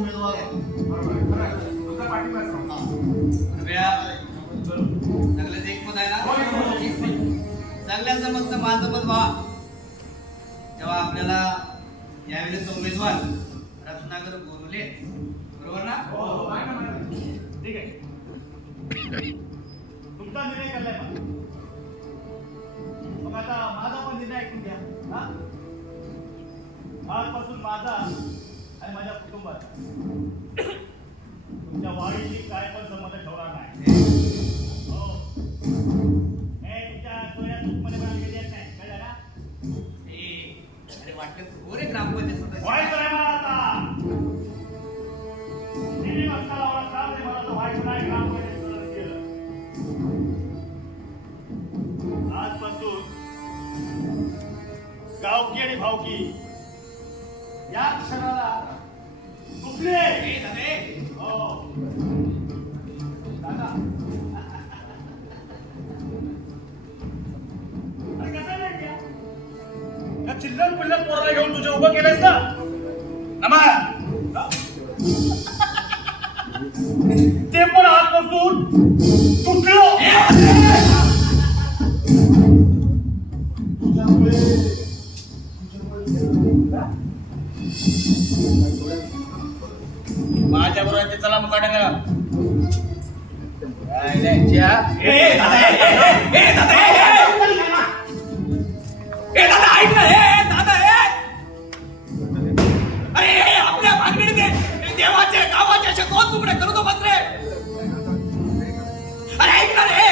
उमेदवार आहे सगळ्याच मत माझं मत व्हा तेव्हा आपल्याला यावेळेस उमेदवार रत्नाकर बोरवले बरोबर ना ठीक आहे तुमचा निर्णय केलाय मग आता माझा पण निर्णय ऐकून घ्या आजपासून माझा आणि माझ्या कुटुंबाचा तुमच्या वाढीची काय पण संबंध ठेवणार नाही. हो. हे तुमच्या सोया चूकमध्ये मला गेली नाही. कळलं ना ए, अरे वाटलं कोण आहे ग्रामपंचायत सदस्य? व्हायचं नाही मला आता. नेहमी वाजता लावला का ते मला तो व्हायचं नाही ग्रामपंचायत सदस्य. आजपासून गावकी आणि भावकी या क्षणाला तुटले ए, दादे, हो दादा अरे कसं नाही त्या? या चिल्लर पिल्लर पोराला घेऊन तुझ्या उभं केलंयस ना नमा ते पण आजपासून तुटलं तुझ्यामुळे माझ्या बरोबर चला मुकाट्याला अरे, आपल्या भानगडीत देवाचे गावाचे असे तुकडे करू तो रे अरे ऐक ना रे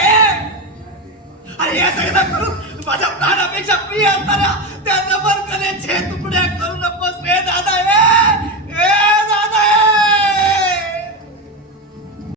अरे हे सगळं करून माझ्या प्राणापेक्षा प्रिय असताना त्या